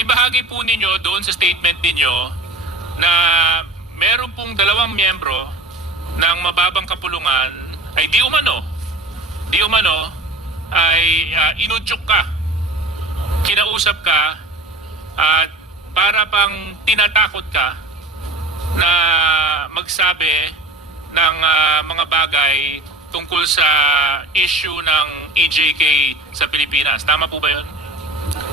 naibahagi po ninyo doon sa statement ninyo na meron pong 2 miyembro ng mababang kapulungan ay di umano ay inudyok ka, kinausap ka at para pang tinatakot ka na magsabi ng mga bagay tungkol sa issue ng EJK sa Pilipinas. Tama po ba yun?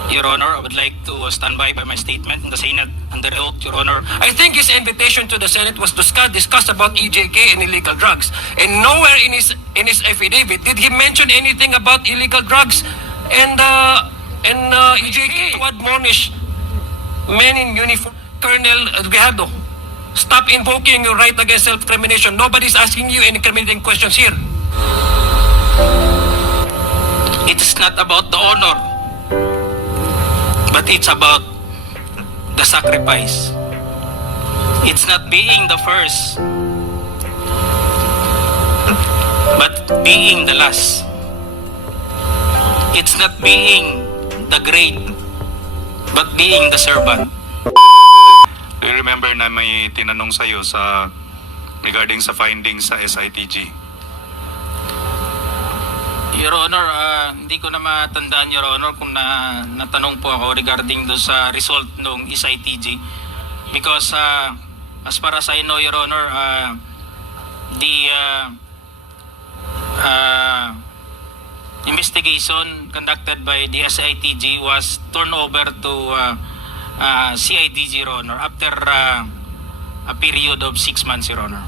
Your Honor, I would like to stand by my statement in the Senate under oath, Your Honor. I think his invitation to the Senate was to discuss about EJK and illegal drugs. And nowhere in his affidavit did he mention anything about illegal drugs and EJK to admonish men in uniform. Colonel Crijaldo, stop invoking your right against self-determination. Nobody's asking you any incriminating questions here. It's not about the honor, but it's about the sacrifice. It's not being the first, but being the last. It's not being the great, but being the servant. Do you remember na may tinanong sa'yo regarding sa findings sa SITG? Your Honor, hindi ko na matandaan, Your Honor, kung natanong po ako regarding do sa result ng SITG. Because as far as I know, Your Honor, the investigation conducted by the SITG was turned over to CITG, Your Honor, after a period of 6 months, Your Honor.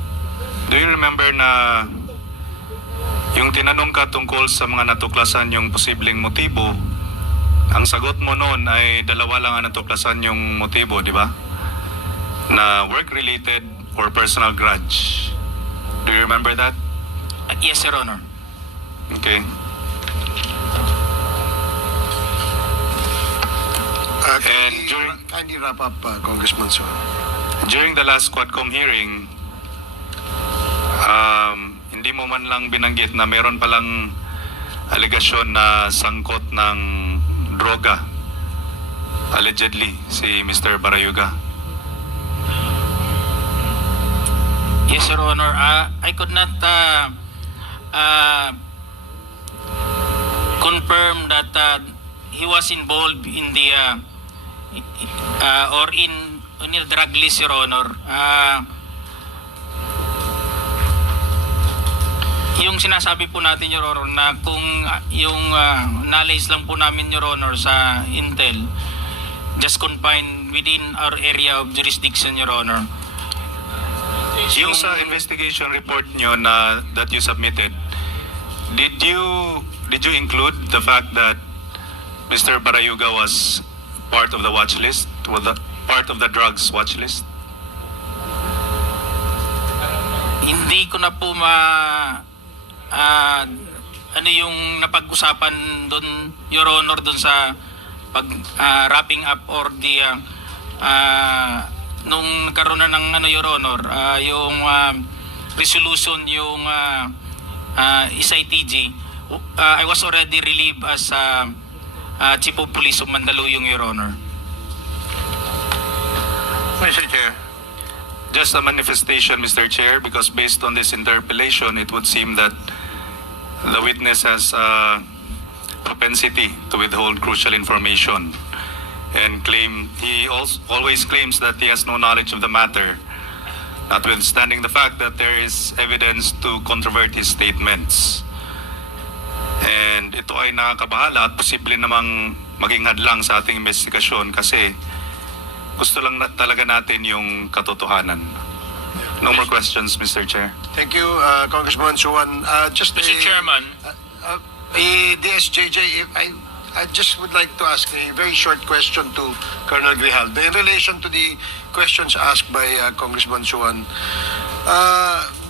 Do you remember na yung tinanong ka tungkol sa mga natuklasan yung posibleng motibo, ang sagot mo noon ay 2 lang ang natuklasan yung motibo, di ba? Na work-related or personal grudge. Do you remember that? Yes, Your Honor. Okay. Kindly wrap up, Congressman Swan. During the last QUADCOM hearing, hindi mo man lang binanggit na meron palang alegasyon na sangkot ng droga, allegedly, si Mr. Barayuga. Yes, Your Honor. I could not confirm that he was involved in the or in the drug list, Your Honor. Yung sinasabi po natin, Your Honor, na kung yung knowledge lang po namin, Your Honor, sa Intel, just confined within our area of jurisdiction, Your Honor. Yung sa investigation report nyo na that you submitted, did you include the fact that Mr. Barayuga was part of the watch list, part of the drugs watch list? Hindi ko na po ano yung napag-usapan doon, Your Honor, doon sa pag wrapping up or the nung nagkaroon na ng Your Honor, yung resolution, yung SITG. I was already relieved as Chief of Police of Mandaluyong, Your Honor. Mr. Chair. Just a manifestation, Mr. Chair, because based on this interpellation, it would seem that the witness has a propensity to withhold crucial information and he always claims that he has no knowledge of the matter, notwithstanding the fact that there is evidence to controvert his statements. And ito ay nakakabahala at posible namang maging hadlang sa ating investigasyon kasi gusto lang talaga natin yung katotohanan. No more questions, Mr. Chair. Thank you, Congressman Suwan. Just Mr. Chairman, DSJJ, I just would like to ask a very short question to Colonel Grijaldo in relation to the questions asked by Congressman Suwan.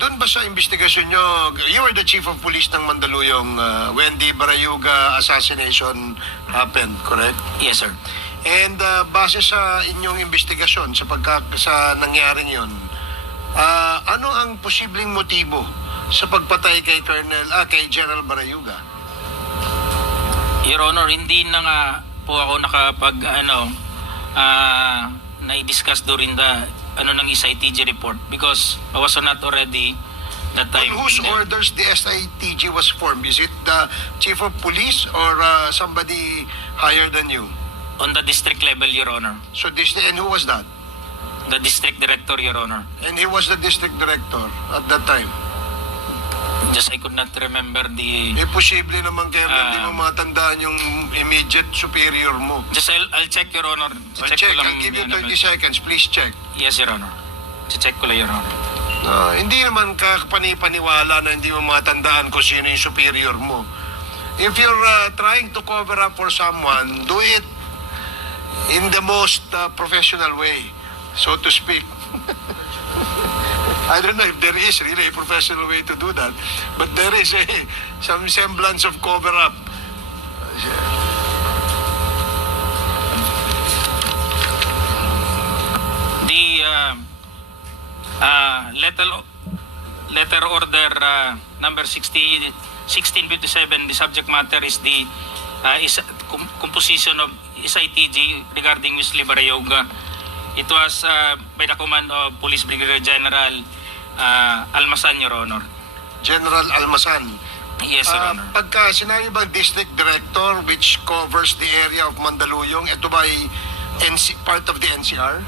Doon ba sa investigasyon nyo, you were the Chief of Police ng Mandaluyong when the Barayuga assassination happened, correct? Yes, sir. And base sa inyong investigasyon sa nangyaring yun, ano ang posibleng motibo sa pagpatay kay kay General Barayuga? Your Honor, hindi na nga po ako nakapag na-discuss during the ng SITG report because I was not already that time. On whose in the- orders the SITG was formed? Is it the chief of police or somebody higher than you? On the district level, Your Honor. So and who was that? The district director, Your Honor. And he was the district director at that time. Just I could not remember the... Posible naman kaya hindi mo matandaan yung immediate superior mo. Just I'll check, Your Honor. Check, I'll give you 30 seconds. Please check. Yes, Your Honor. Check ko lang, Your Honor. Hindi naman kapani-paniwala na hindi mo matandaan kung sino yung superior mo. If you're trying to cover up for someone, do it in the most professional way, so to speak. I don't know if there is really a professional way to do that, but there is some semblance of cover-up. The letter order number 1657, the subject matter is the composition of SITG regarding Ms. Libarayoga. It was by the command of Police Brigadier General Almasan, Your Honor. General Almasan. Yes, Your Honor. Pagka sinabi bang district director which covers the area of Mandaluyong, ito ba ay part of the NCR?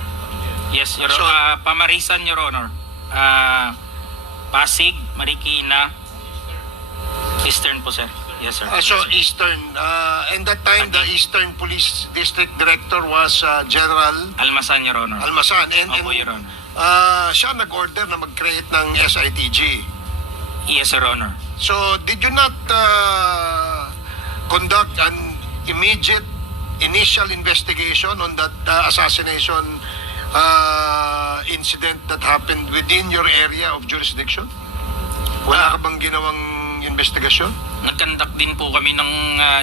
Yes, Your So- Honor. Pamarisan, Your Honor. Pasig, Marikina, Eastern po, sir. Yes, sir. So Eastern, and that time the Eastern Police District Director was General Almasan, Your Honor. Almasan. And Opo, Your Honor. siya nag-order na mag-create ng SITG. Yes, Your Honor. So did you not conduct an immediate initial investigation on that assassination incident that happened within your area of jurisdiction? Wala ka bang ginawang investigasyon? Nag-conduct din po kami ng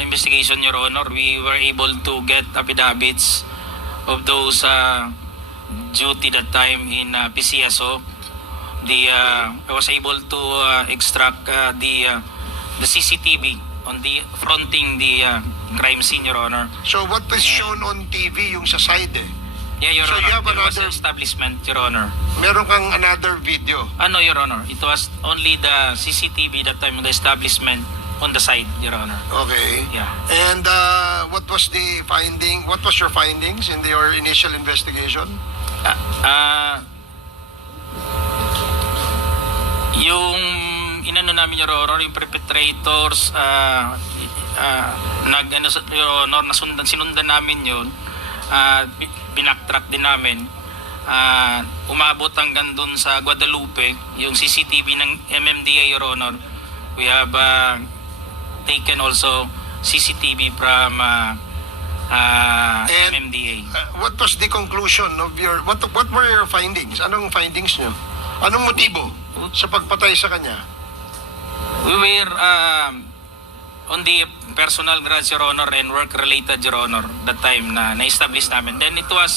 investigation, Your Honor. We were able to get affidavits of those duty that time in PCSO. I was able to extract the CCTV on the fronting the crime scene, Your Honor. So what is shown on TV yung sa side Yeah, Your So you Honor. have There was another- an establishment, Your Honor. Meron kang another video. No, Your Honor. It was only the CCTV that time, the establishment on the side, Your Honor. Okay. Yeah. And what was the finding? What was your findings in your initial investigation? Yung inano namin, Your Honor, yung perpetrators, Your Honor, sinundan namin yun, binaktrack din namin, umabot hanggang dun sa Guadalupe, yung CCTV ng MMDA, Your Honor. We have taken also CCTV from And MMDA. what was the conclusion of your what were your findings? Anong findings nyo? Anong motibo sa pagpatay sa kanya? We were on the personal grudge, Your Honor, and work-related, Your Honor, that time na na-establish namin. Then it was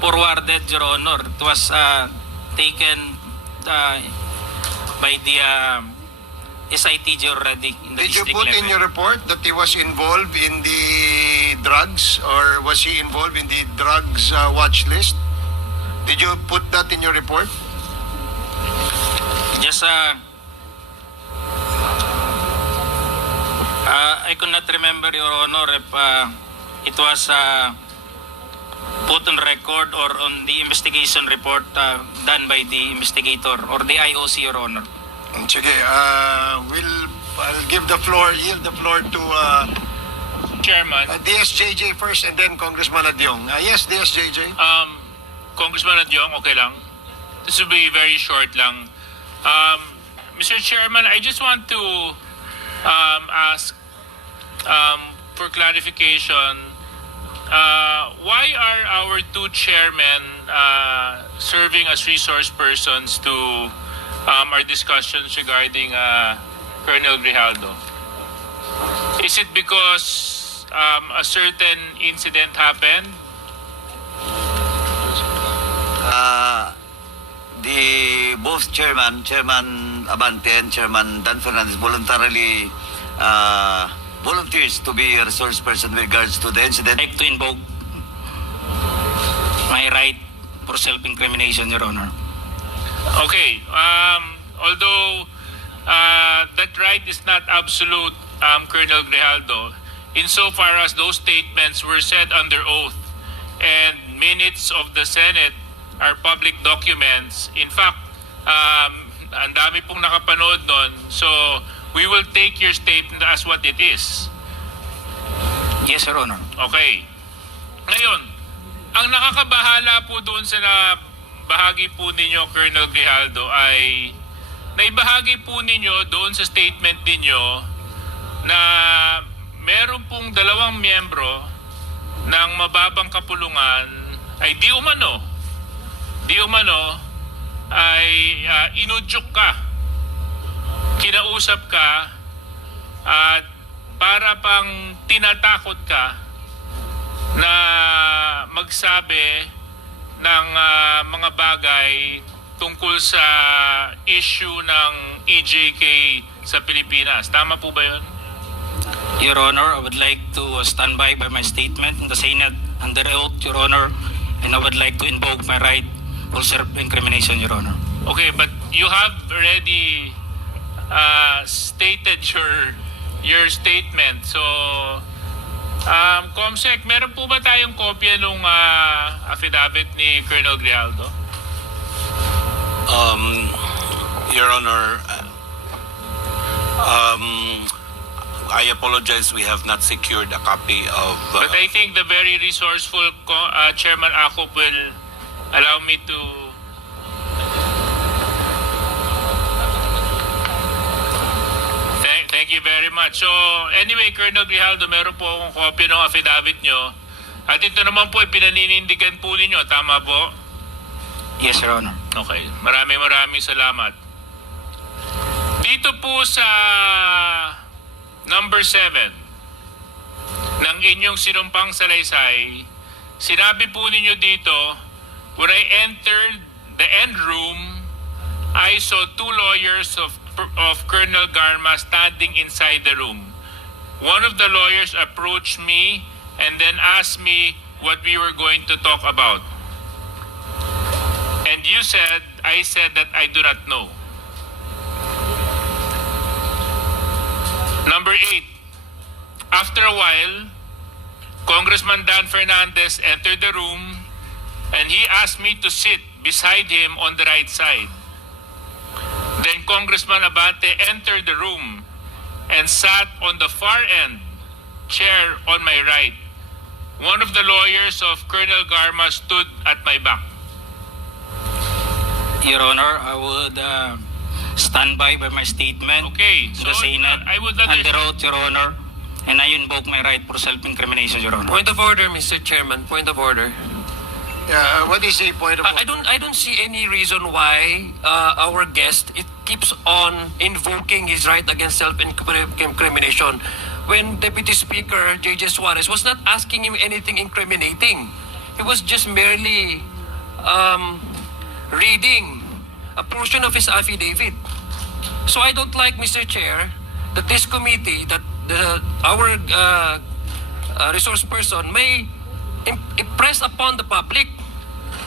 forwarded, Your Honor. It was taken by the SITG already in the Did you district put level. in your report that he was involved in the drugs or was he involved in the drugs watch list? Did you put that in your report? Just I could not remember, Your Honor, if it was put on record or on the investigation report done by the investigator or the IOC, Your Honor. Sige, I'll give the floor, yield the floor to Chairman, DSJJ first and then Congressman Adyong. Yes, DSJJ. Congressman Adyong, okay lang. This will be very short lang. Mr. Chairman, I just want to ask for clarification. Why are our two chairmen serving as resource persons to our discussions regarding Colonel Grijaldo? Is it because a certain incident happened? The both Chairman Abante and Chairman Dan Fernandez voluntarily volunteers to be a resource person with regards to the incident. I'd like to invoke my right for self-incrimination, Your Honor. Okay. Although that right is not absolute, Colonel Grijaldo, insofar as those statements were said under oath and minutes of the Senate are public documents. In fact, ang dami pong nakapanood nun. So, we will take your statement as what it is. Yes, Your Honor. Okay. Ngayon, ang nakakabahala po doon sa bahagi po ninyo, Colonel Grijaldo, ay naibahagi po ninyo doon sa statement ninyo na meron pong 2 miyembro ng mababang kapulungan ay di umano ay inudyok ka, kinausap ka, at para pang tinatakot ka na magsabi ng mga bagay tungkol sa issue ng EJK sa Pilipinas. Tama po ba yun? Your Honor, I would like to stand by my statement in the Senate under oath, Your Honor, and I would like to invoke my right for self-incrimination, Your Honor. Okay, but you have already stated your statement. So, Comsec, meron po ba tayong kopya nung affidavit ni Colonel Crijaldo? Your Honor, I apologize, we have not secured a copy of... But I think the very resourceful Chairman Akop will allow me to... Thank you very much. So, anyway, Colonel Crijaldo, meron po akong kopya ng affidavit nyo. At ito naman po ay pinaninindigan po ninyo. Tama po? Yes, Your Honor. Okay. Maraming salamat. Dito po sa number 7 ng inyong sinumpang salaysay, sinabi po ninyo dito, when I entered the end room, I saw 2 lawyers of Colonel Garma standing inside the room. One of the lawyers approached me and then asked me what we were going to talk about. And I said that I do not know. Number 8, after a while, Congressman Dan Fernandez entered the room and he asked me to sit beside him on the right side. Then Congressman Abante entered the room and sat on the far end chair on my right. One of the lawyers of Colonel Garma stood at my back. Your Honor, I would stand by my statement Okay, in so the Senate I would under oath, Your Honor, and I invoke my right for self-incrimination, Your Honor. Point of order, Mr. Chairman. Point of order. Yeah, what is the point of I don't see any reason why our guest keeps on invoking his right against self-incrimination when Deputy Speaker J.J. Suarez was not asking him anything incriminating. He was just merely reading a portion of his affidavit. So I don't like, Mr. Chair, that this committee, that our resource person may impress upon the public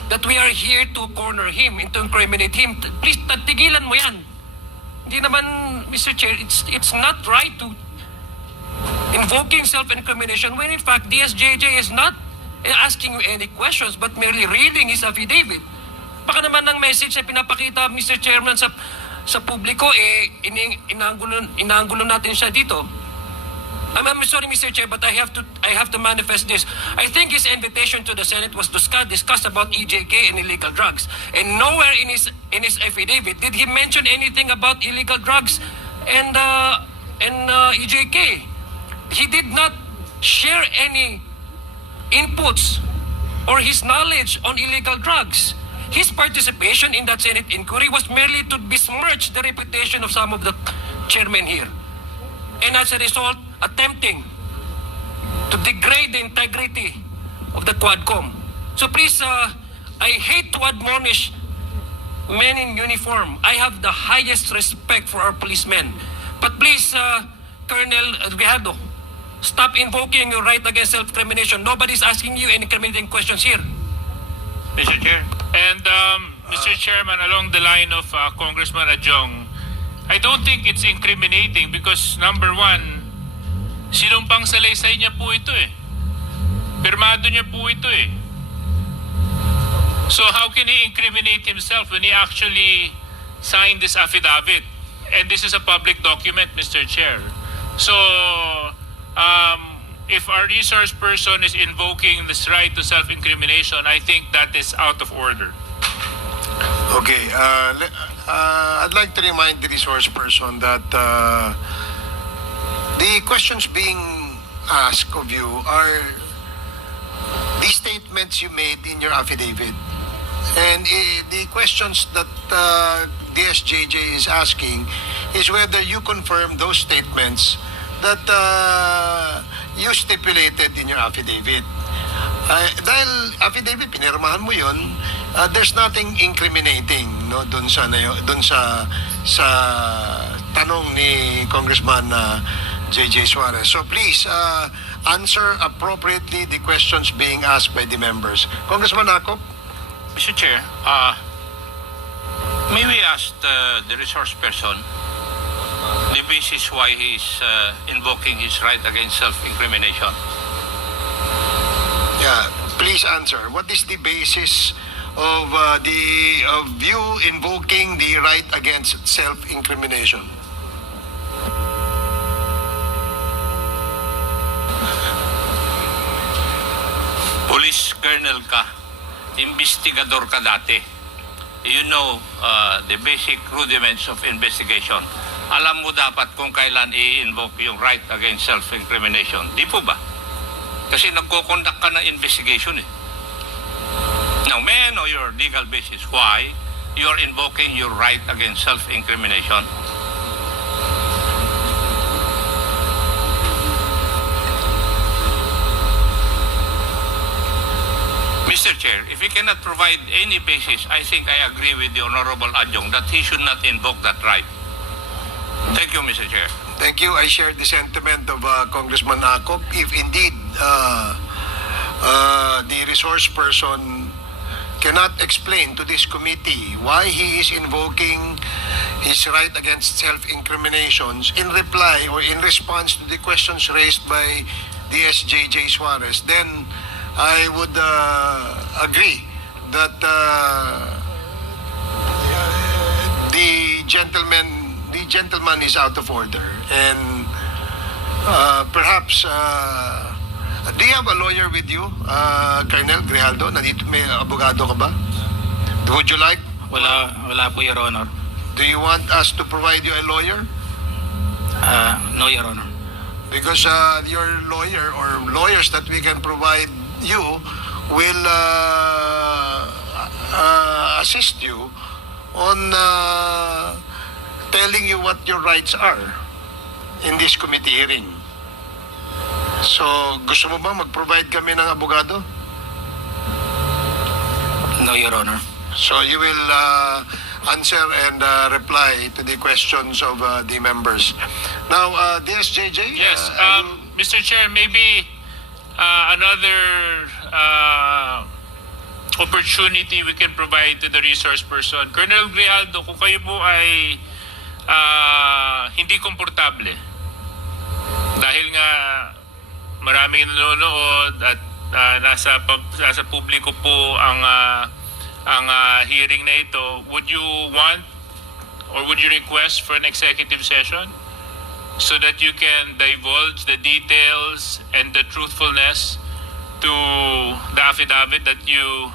that we are here to corner him and to incriminate him. Please, tigilan mo yan. Hindi naman, Mr. Chair, it's not right to invoking self-incrimination when in fact DSJJ is not asking you any questions but merely reading his affidavit. Baka naman ng message na pinapakita, Mr. Chairman, sa publiko, inaanggulo natin siya dito. I'm sorry, Mr. Chair, but I have to manifest this. I think his invitation to the Senate was to discuss about EJK and illegal drugs. And nowhere in his affidavit did he mention anything about illegal drugs and EJK. He did not share any inputs or his knowledge on illegal drugs. His participation in that Senate inquiry was merely to besmirch the reputation of some of the chairmen here. And as a result, attempting to degrade the integrity of the QUADCOM. So please, I hate to admonish men in uniform. I have the highest respect for our policemen. But please, Colonel Grijaldo, stop invoking your right against self-incrimination. Nobody's asking you any incriminating questions here. Mr. Chair. And Mr. Chairman, along the line of Congressman Adjong, I don't think it's incriminating because number one, sinumpang salaysay niya po ito eh. Pirmado niya po ito eh. So how can he incriminate himself when he actually signed this affidavit? And this is a public document, Mr. Chair. So if our resource person is invoking this right to self-incrimination, I think that is out of order. Okay, I'd like to remind the resource person that the questions being asked of you are the statements you made in your affidavit. And the questions that DSJJ is asking is whether you confirm those statements that you stipulated in your affidavit. Dahil affidavit, pinirmahan mo yun, there's nothing incriminating no doon sa tanong ni Congressman JJ Suarez. So please answer appropriately the questions being asked by the members. Congressman Akop? Mr. Chair, may we ask the resource person the basis why he is invoking his right against self-incrimination? Yeah, please answer. What is the basis of you invoking the right against self-incrimination? Police colonel ka, investigador ka dati. You know the basic rudiments of investigation. Alam mo dapat kung kailan i-invoke yung right against self-incrimination. Di po ba? Kasi nagko-conduct ka ng investigation eh. Now, may I know your legal basis why you are invoking your right against self-incrimination? Mr. Chair, if he cannot provide any basis, I think I agree with the Honorable Adjong that he should not invoke that right. Thank you, Mr. Chair. Thank you. I share the sentiment of Congressman Akop. If indeed the resource person cannot explain to this committee why he is invoking his right against self-incriminations in reply or in response to the questions raised by DSJJ Suarez, then I would agree that the gentleman is out of order, and perhaps do you have a lawyer with you, Colonel Crijaldo? Nandito may abogado ka ba? Would you like? Wala po, Your Honor. Do you want us to provide you a lawyer? No, Your Honor. Because your lawyer or lawyers that we can provide you will assist you on telling you what your rights are in this committee hearing. So, gusto mo ba mag-provide kami ng abogado? No, Your Honor. So, you will answer and reply to the questions of the members. Now, DSJJ? Yes, Mr. Chair, maybe another opportunity we can provide to the resource person. Colonel Crijaldo, kung kayo po ay hindi komportable dahil nga maraming nanonood at nasa publiko po ang hearing na ito, would you want or would you request for an executive session so that you can divulge the details and the truthfulness to the affidavit that you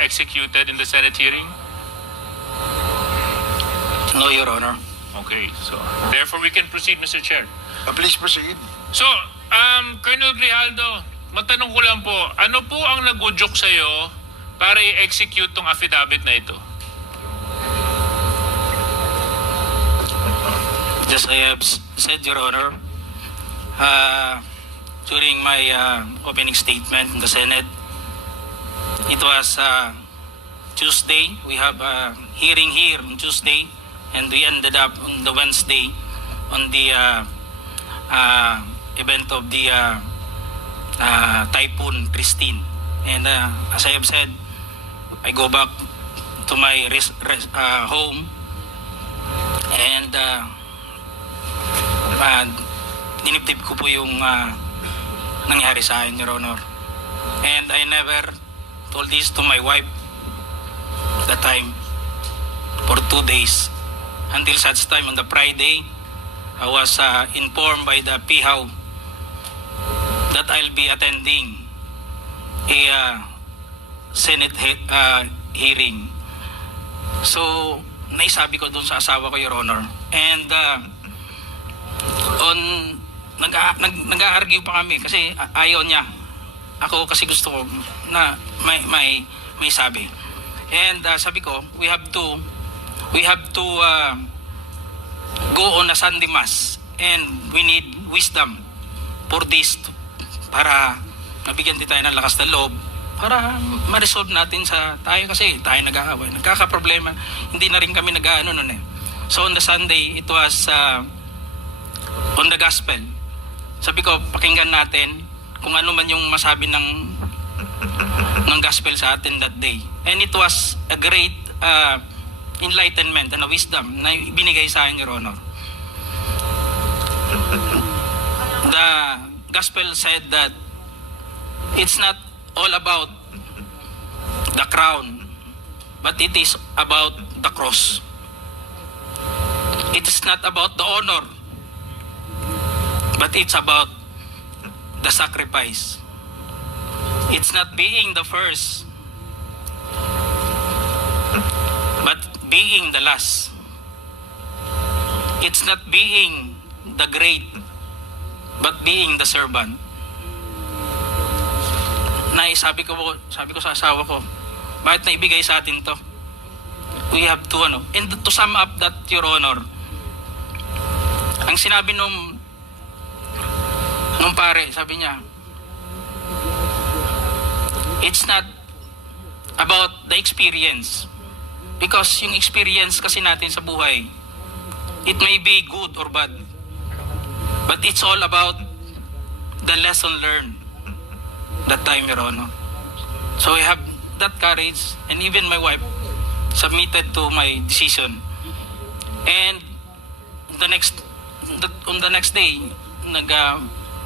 executed in the Senate hearing? No, Your Honor. Okay, so therefore we can proceed, Mr. Chair. Please proceed. So, Colonel Crijaldo, matanong ko lang po, ano po ang nag-udyok sa'yo para i-execute tong affidavit na ito? Just I have said, Your Honor, during my opening statement in the Senate, it was Tuesday. We have a hearing here on Tuesday, and we ended up on the Wednesday on the event of the Typhoon Christine. And as I have said, I go back to my home and dinibdib ko po yung nangyari sa akin, Your Honor. And I never told this to my wife that time for 2 days. Until such time on the Friday, I was informed by the PHAW that I'll be attending a Senate hearing. So, naisabi ko dun sa asawa ko, Your Honor. And nag-a-argue pa kami kasi ayaw niya. Ako kasi gusto ko na may sabi. And sabi ko, we have to go on a Sunday Mass, and we need wisdom for this para mabigyan din tayo ng lakas ng loob para ma-resolve natin sa tayo kasi tayo nag-aaway, nagkakaproblema, hindi na rin kami nag-aano nun eh. So on the Sunday, it was on the gospel. Sabi ko, pakinggan natin kung ano man yung masabi ng gospel sa atin that day. And it was a great enlightenment and a wisdom na ibinigay sa akin, Your Honor. The gospel said that it's not all about the crown, but it is about the cross. It is not about the honor, but it's about the sacrifice. It's not being the first, but being the last. It's not being the great, but being the servant. Sabi ko sa asawa ko, bakit naibigay sa atin to? We have to and to sum up that, Your Honor, ang sinabi nung pare, sabi niya, it's not about the experience. Because yung experience kasi natin sa buhay, it may be good or bad. But it's all about the lesson learned that time, Your Honor. So I have that courage, and even my wife submitted to my decision. And on the next day,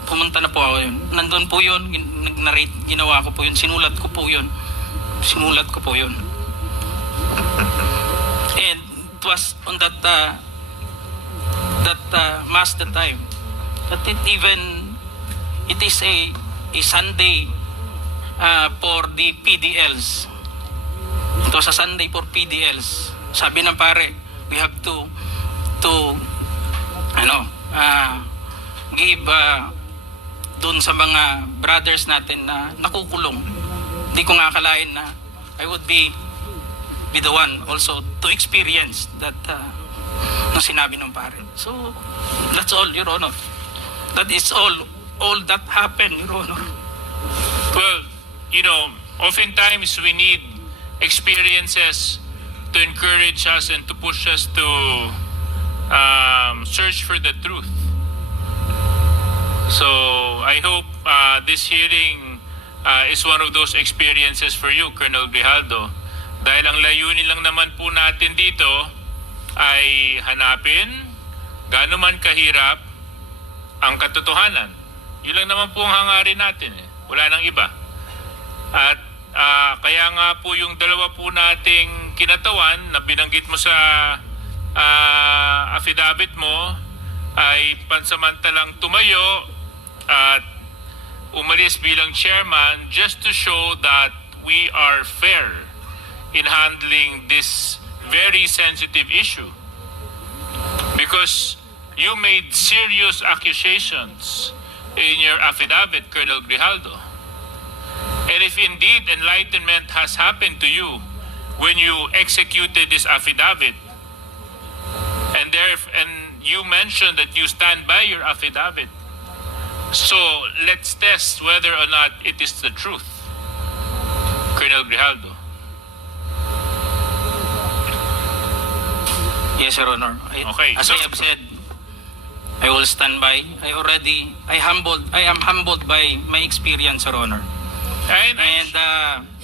pumunta na po ako yun. Nandun po yun, nag-narrate, ginawa ko po yun, sinulat ko po yun. And it was on that mass that time that it is a Sunday for the PDLs. It was a Sunday for PDLs. Sabi ng pare, we have to give dun sa mga brothers natin na nakukulong. Hindi ko nga akalain na I would be the one also to experience that nung sinabi ng pare. So, that's all, Your Honor. That is all that happened, Your Honor. Well, oftentimes we need experiences to encourage us and to push us to search for the truth. So I hope this hearing is one of those experiences for you, Colonel Crijaldo. Dahil ang layunin lang naman po natin dito ay hanapin gaano man kahirap ang katotohanan. Yun lang naman po ang hangarin natin. Wala nang iba. At kaya nga po yung dalawa po nating kinatawan na binanggit mo sa affidavit mo ay pansamantalang tumayo at umalis bilang chairman just to show that we are fair in handling this very sensitive issue. Because you made serious accusations in your affidavit, Colonel Crijaldo. And if indeed enlightenment has happened to you when you executed this affidavit, and you mentioned that you stand by your affidavit, so let's test whether or not it is the truth, Colonel Crijaldo. Yes, Your Honor. Okay, As so- I have said, I will stand by. I am humbled by my experience, Your Honor. And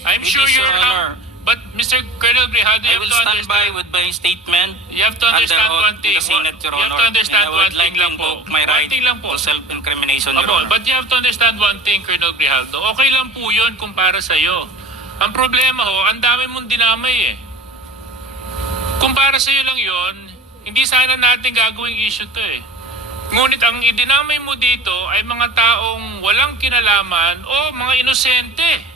I'm with sure this, you're Your Honor, but Mr. Colonel Grijaldo, I you will have to stand by understand. with my statement. You have to understand under oath one thing. to the Senate, Your You have Honor. to understand And I one would like thing to lang po. invoke my One right thing lang po. to self-incrimination, Your Opo, Honor. but you have to understand one thing, Colonel Grijaldo. Okay lang po yun kung para sa'yo. Ang problema ho, ang dami mong dinamay eh. Kung para sa'yo lang yun, hindi sana natin gagawing issue to eh. Ngunit ang idinamay mo dito ay mga taong walang kinalaman o mga inosente.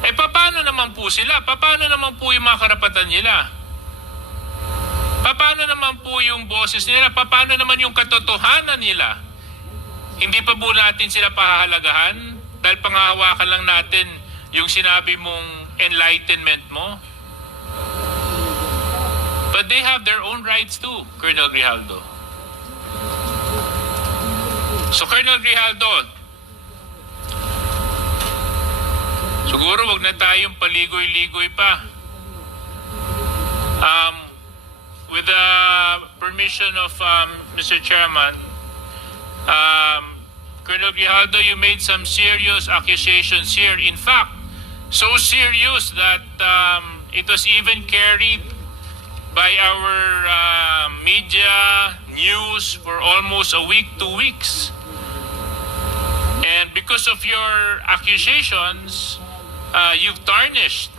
Eh paano naman po sila? Paano naman po yung mga karapatan nila? Paano naman po yung boses nila? Paano naman yung katotohanan nila? Hindi pa po natin sila pahahalagahan dahil pangahawakan lang natin yung sinabi mong enlightenment mo? But they have their own rights too, Colonel Grijaldo. So Colonel Grijaldo, siguro wag na tayong paligoy-ligoy pa. With the permission of Mr. Chairman, Colonel Grijaldo, you made some serious accusations here. In fact, so serious that it was even carried by our media news for almost a week, 2 weeks. And because of your accusations, you've tarnished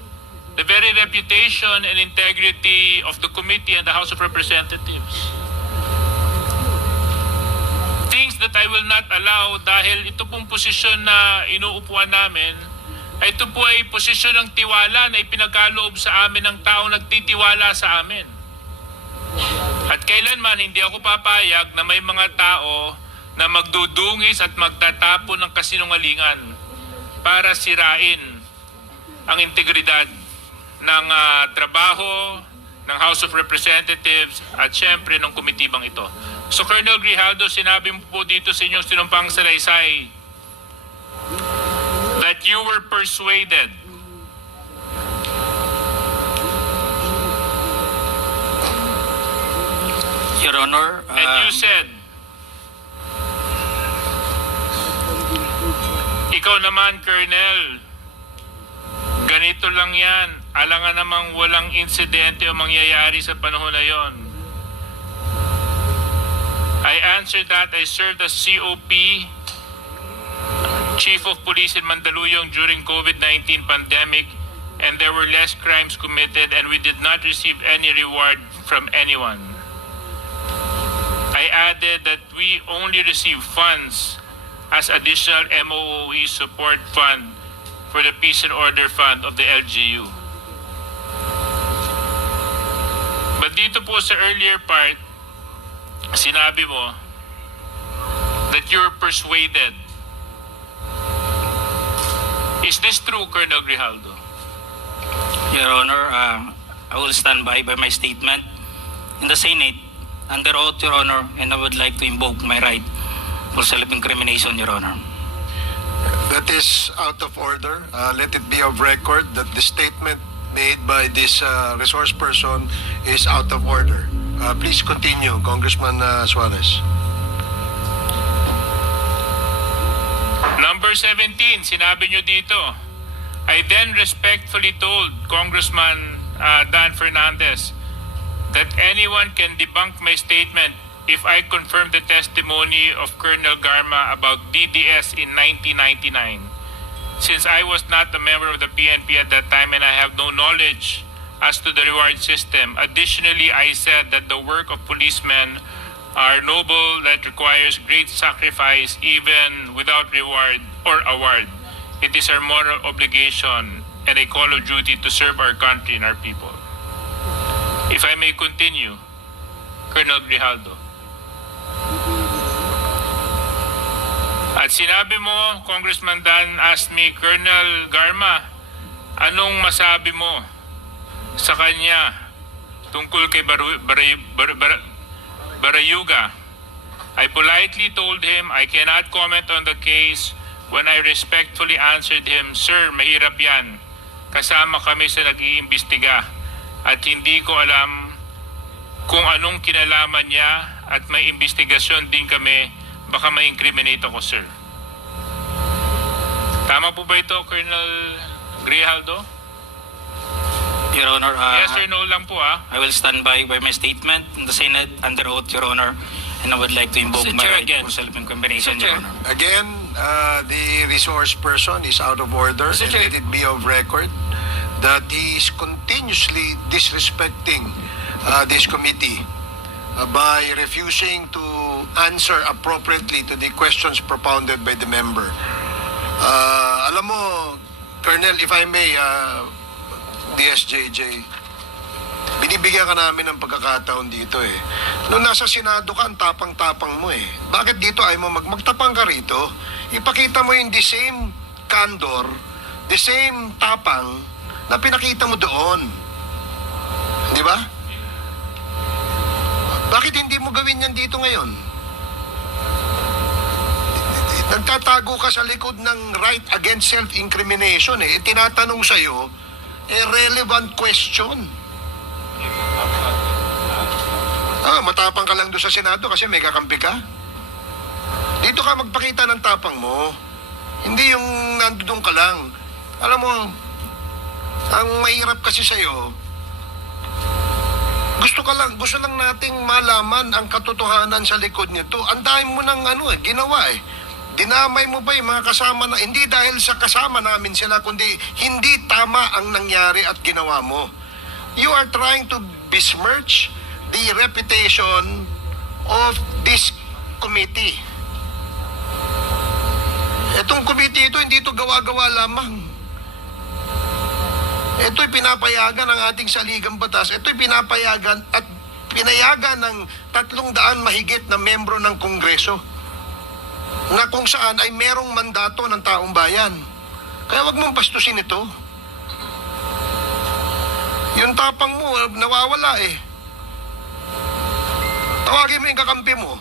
the very reputation and integrity of the committee and the House of Representatives. Things that I will not allow dahil ito pong posisyon na inuupuan namin, ay ito po ay posisyon ng tiwala na ipinagkaloob sa amin ng taong nagtitiwala sa amin. At kailanman hindi ako papayag na may mga tao na magdudungis at magtatapon ng kasinungalingan para sirain ang integridad ng trabaho ng House of Representatives at syempre ng komitibang ito. So Colonel Grijaldo, sinabi mo po dito sa inyong sinumpang salaysay that you were persuaded Your Honor, and you said ikaw naman, Colonel, ganito lang yan. Alangan namang walang insidente o mangyayari sa panahon na yon. I answered that I served as COP, Chief of Police in Mandaluyong during COVID-19 pandemic, and there were less crimes committed and we did not receive any reward from anyone. I added that we only receive funds as additional MOOE support fund for the Peace and Order Fund of the LGU. But dito po sa earlier part, sinabi mo that you're persuaded. Is this true, Colonel Grijaldo? Your Honor, I will stand by my statement in the Senate under oath, Your Honor, and I would like to invoke my right for self-incrimination, Your Honor. That is out of order. Let it be of record that the statement made by this resource person is out of order. Please continue, Congressman Suarez. Number 17, sinabi nyo dito, I then respectfully told Congressman Dan Fernandez that anyone can debunk my statement if I confirm the testimony of Colonel Garma about DDS in 1999. Since I was not a member of the PNP at that time and I have no knowledge as to the reward system. Additionally, I said that the work of policemen are noble, that requires great sacrifice even without reward or award. It is our moral obligation and a call of duty to serve our country and our people. If I may continue, Colonel Grijaldo. At sinabi mo, Congressman Dan asked me, Colonel Garma, anong masabi mo sa kanya tungkol kay Barayuga? I politely told him I cannot comment on the case when I respectfully answered him, Sir, mahirap yan. Kasama kami sa nag-iimbestiga at hindi ko alam kung anong kinalaman niya at may investigasyon din kami, baka ma-incriminate ako, sir. Tama po ba ito, Colonel Crijaldo? Your Honor, Yes or no lang po, ah. I will stand by my statement in the Senate under oath, Your Honor, and I would like to invoke Mr. my Chair, right again. for self-incrimination, Mr. Your Chair. Honor. Again, the resource person is out of order, Mr. and Chair. let it be of record that he is continuously disrespecting this committee by refusing to answer appropriately to the questions propounded by the member. Alam mo, Colonel, if I may, DSJJ, binibigyan ka namin ng pagkakataon dito eh. Noong nasa Senado ka, ang tapang-tapang mo eh. Bakit dito ay mo magtapang ka rito? Ipakita mo yung the same candor, the same tapang na pinakita mo doon. Di ba? Bakit hindi mo gawin yan dito ngayon? Nagtatago ka sa likod ng right against self-incrimination eh. Tinatanong sa'yo, relevant question. Matapang ka lang doon sa Senado kasi may kakampi ka. Dito ka magpakita ng tapang mo. Hindi yung nandoon ka lang. Alam mo, ang mahirap kasi sa'yo, gusto lang nating malaman ang katotohanan sa likod nito. Ang dami mo ng ginawa eh. Dinamay mo ba yung mga kasama na, hindi dahil sa kasama namin sila, kundi hindi tama ang nangyari at ginawa mo. You are trying to besmirch the reputation of this committee. Itong committee ito, hindi ito gawa-gawa lamang. Ito'y pinapayagan ng ating saligang batas. Ito'y pinapayagan at pinayagan ng 300 mahigit na membro ng Kongreso na kung saan ay merong mandato ng taong bayan. Kaya wag mong bastusin ito. Yung tapang mo, nawawala eh. Tawagin mo yung kakampi mo.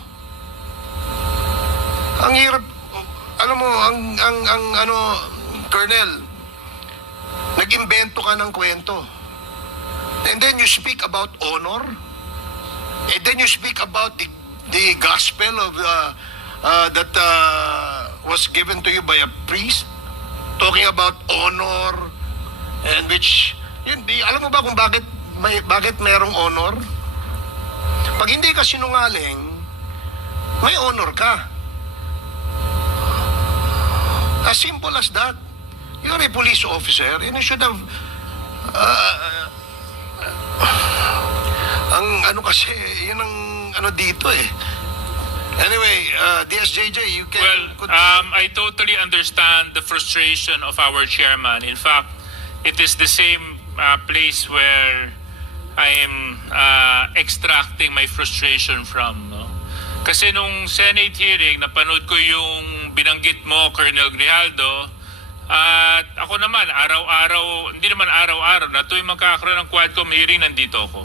Ang hirap, alam mo, Colonel, nag-imbento ka ng kwento. And then you speak about honor. And then you speak about the gospel of that was given to you by a priest, talking about honor, and which, alam mo ba kung bakit mayroong honor? Pag hindi ka sinungaling, may honor ka. As simple as that. You're a police officer and you should have kasi, yun ang dito eh. Anyway, DSJJ, you can... Well, I totally understand the frustration of our chairman. In fact, it is the same place where I am extracting my frustration from. No? Kasi nung Senate hearing, napanood ko yung binanggit mo, Colonel Crijaldo, at ako naman, araw-araw, hindi naman araw-araw, na tuwing magkakaroon ng QUADCOM hearing, nandito ako.